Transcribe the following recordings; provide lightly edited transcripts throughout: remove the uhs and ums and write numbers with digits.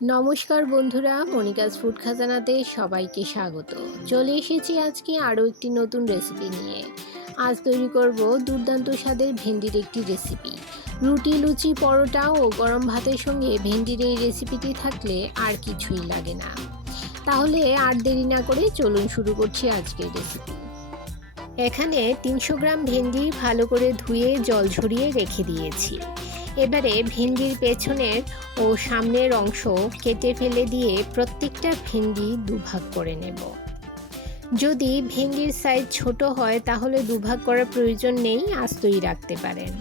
নমস্কার বন্ধুরা, Monica's food খাজানাতে সবাইকে স্বাগত। চলে এসেছি আজকে আরও একটি নতুন রেসিপি নিয়ে। আজ তৈরি করব দুর্দান্ত স্বাদের ভেন্ডির একটি রেসিপি। রুটি, লুচি, পরোটা ও গরম ভাতের সঙ্গে ভেন্ডির এই রেসিপিটি থাকলে আর কিছুই লাগে না। তাহলে আর দেরি না করে চলুন শুরু করছি আজকের রেসিপি। এখানে 300 গ্রাম ভেন্ডি ভালো করে ধুয়ে জল ঝরিয়ে রেখে দিয়েছি। এবারে ভেন্ডির পেছনের ও সামনের অংশ কেটে ফেলে দিয়ে প্রত্যেকটা ভেন্ডি দুভাগ করে নেব। যদি ভেন্ডির সাইজ ছোট হয় তাহলে দুভাগ করার প্রয়োজন নেই, আস্তই রাখতে পারেন।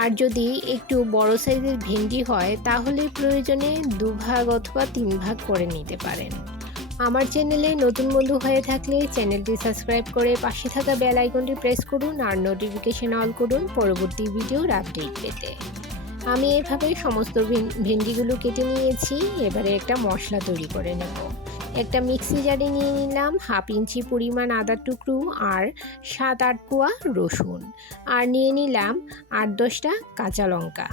আর যদি একটু বড় সাইজের ভেন্ডি হয় তাহলে প্রয়োজনে দুভাগ অথবা 3 ভাগ করে নিতে পারেন। আমার চ্যানেলে নতুন বন্ধু হয়ে থাকলে চ্যানেলটি সাবস্ক্রাইব করে পাশে থাকা বেল আইকনটি প্রেস করুন আর নোটিফিকেশন অল করুন পরবর্তী ভিডিওর আপডেট পেতে। আমি এভাবে সমস্ত ভেন্ডিগুলো কেটে নিয়েছি। এবারে একটা মশলা তৈরি করে নেব। একটা মিক্সি জারে নিয়ে নিলাম 1/2 ইঞ্চি পরিমাণ আদার টুকরো আর 7-8 কোয়া রসুন, আর নিয়ে নিলাম 8-10টা কাঁচা লঙ্কা।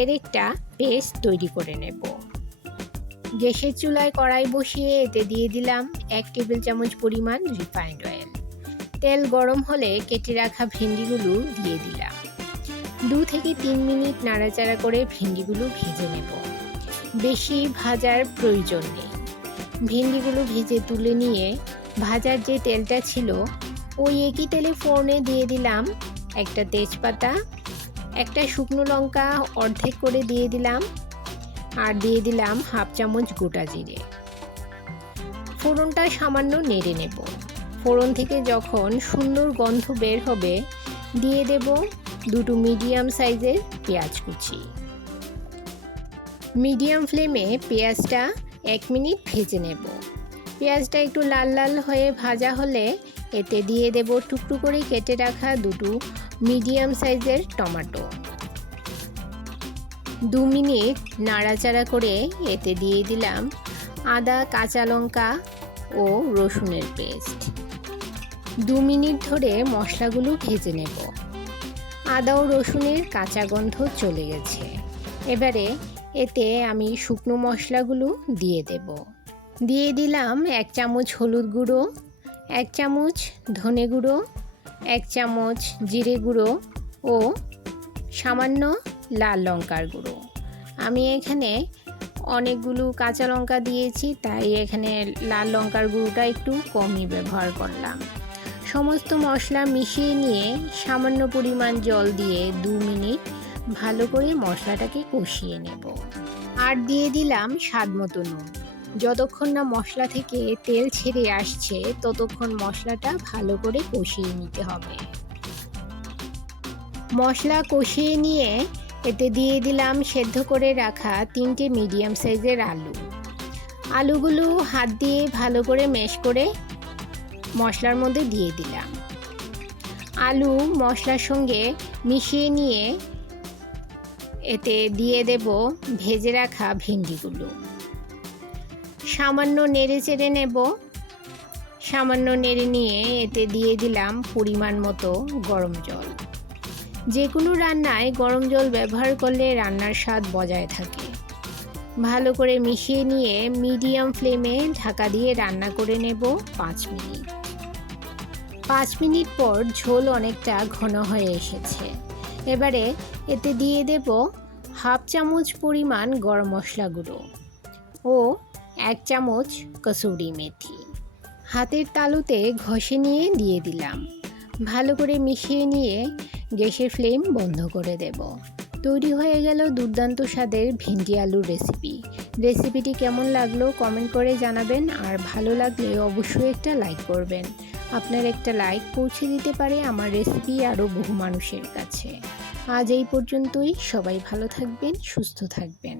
এর একটা পেস্ট তৈরি করে নেব। গ্যাসের চুলায় কড়াই বসিয়ে এতে দিয়ে দিলাম 1 টেবিল চামচ পরিমাণ রিফাইন্ড অয়েল। তেল গরম হলে কেটে রাখা ভেন্ডিগুলো দিয়ে দিলাম। 2 থেকে 3 মিনিট নাড়াচাড়া করে ভেন্ডিগুলো ভেজে নেব। বেশি ভাজার প্রয়োজন নেই। ভেন্ডিগুলো ভেজে তুলে নিয়ে ভাজার যে তেলটা ছিল ওই একই তেলে ফোড়নে দিয়ে দিলাম একটা তেজপাতা, একটা শুকনো লঙ্কা অর্ধেক করে দিয়ে দিলাম, আর দিয়ে দিলাম 1/2 চামচ গোটা জিরে। ফোড়নটা সামান্য নেড়ে নেব। ফোড়ন থেকে যখন সুন্দর গন্ধ বের হবে দিয়ে দেব 2টো মিডিয়াম সাইজের পেঁয়াজ কুচি। মিডিয়াম ফ্লেমে পেঁয়াজটা 1 মিনিট ভেজে নেব। পেঁয়াজটা একটু লাল লাল হয়ে ভাজা হলে এতে দিয়ে দেব টুকরো করে কেটে রাখা 2টো মিডিয়াম সাইজের টমেটো। 2 মিনিট নাড়াচাড়া করে এতে দিয়ে দিলাম আদা, কাঁচা লঙ্কা ও রসুনের পেস্ট। 2 মিনিট ধরে মশলাগুলো ভেজে নেব। আদা ও রসুনের কাঁচা গন্ধ চলে গেছে। এবারে এতে আমি শুকনো মশলাগুলো দিয়ে দেব। দিয়ে দিলাম 1 চামচ হলুদ গুঁড়ো, 1 চামচ ধনে গুঁড়ো, 1 চামচ জিরে গুঁড়ো ও সামান্য লাল লঙ্কার গুঁড়ো। আমি এখানে অনেকগুলো কাঁচা লঙ্কা দিয়েছি, তাই এখানে লাল লঙ্কার গুঁড়োটা একটু কমই ব্যবহার করলাম। সমস্ত মশলা মিশিয়ে নিয়ে সামান্য পরিমাণ জল দিয়ে 2 মিনিট ভালো করে মশলাটাকে কষিয়ে নেব। আর দিয়ে দিলাম স্বাদ মতো নুন। যতক্ষণ না মশলা থেকে তেল ছেড়ে আসছে ততক্ষণ মশলাটা ভালো করে কষিয়ে নিতে হবে। মশলা কষিয়ে নিয়ে এতে দিয়ে দিলাম সেদ্ধ করে রাখা 3টে মিডিয়াম সাইজের আলু। আলুগুলো হাত দিয়ে ভালো করে ম্যাশ করে মশলার মধ্যে দিয়ে দিলাম। আলু মশলার সঙ্গে মিশিয়ে নিয়ে এতে দিয়ে দেব ভেজে রাখা ভেন্ডিগুলো। সামান্য নেড়ে চেড়ে নেব। সামান্য নেড়ে নিয়ে এতে দিয়ে দিলাম পরিমাণ মতো গরম জল। যে কোনো রান্নায় গরম জল ব্যবহার করলে রান্নার স্বাদ বজায় থাকে। ভালো করে মিশিয়ে নিয়ে মিডিয়াম ফ্লেমে ঢাকা দিয়ে রান্না করে নেব 5 মিনিট। 5 মিনিট পর ঝোল অনেকটা ঘন হয়ে এসেছে। এবারে এতে দিয়ে দেব 1/2 চামচ পরিমাণ গরম মশলা গুঁড়ো ও 1 চামচ কসুরি মেথি। হাতের তালুতে ঘষে নিয়ে দিয়ে দিলাম। ভালো করে মিশিয়ে নিয়ে গ্যাসের ফ্লেম বন্ধ করে দেব। তৈরি হয়ে গেল দুর্দান্ত স্বাদের ভেন্ডি আলুর রেসিপি। রেসিপিটি কেমন লাগলো কমেন্ট করে জানাবেন, আর ভালো লাগলে অবশ্যই একটা লাইক করবেন। আপনার একটা লাইক পৌঁছে দিতে পারে আমার রেসিপি আরও বহু মানুষের কাছে। আজ এই পর্যন্তই। সবাই ভালো থাকবেন, সুস্থ থাকবেন।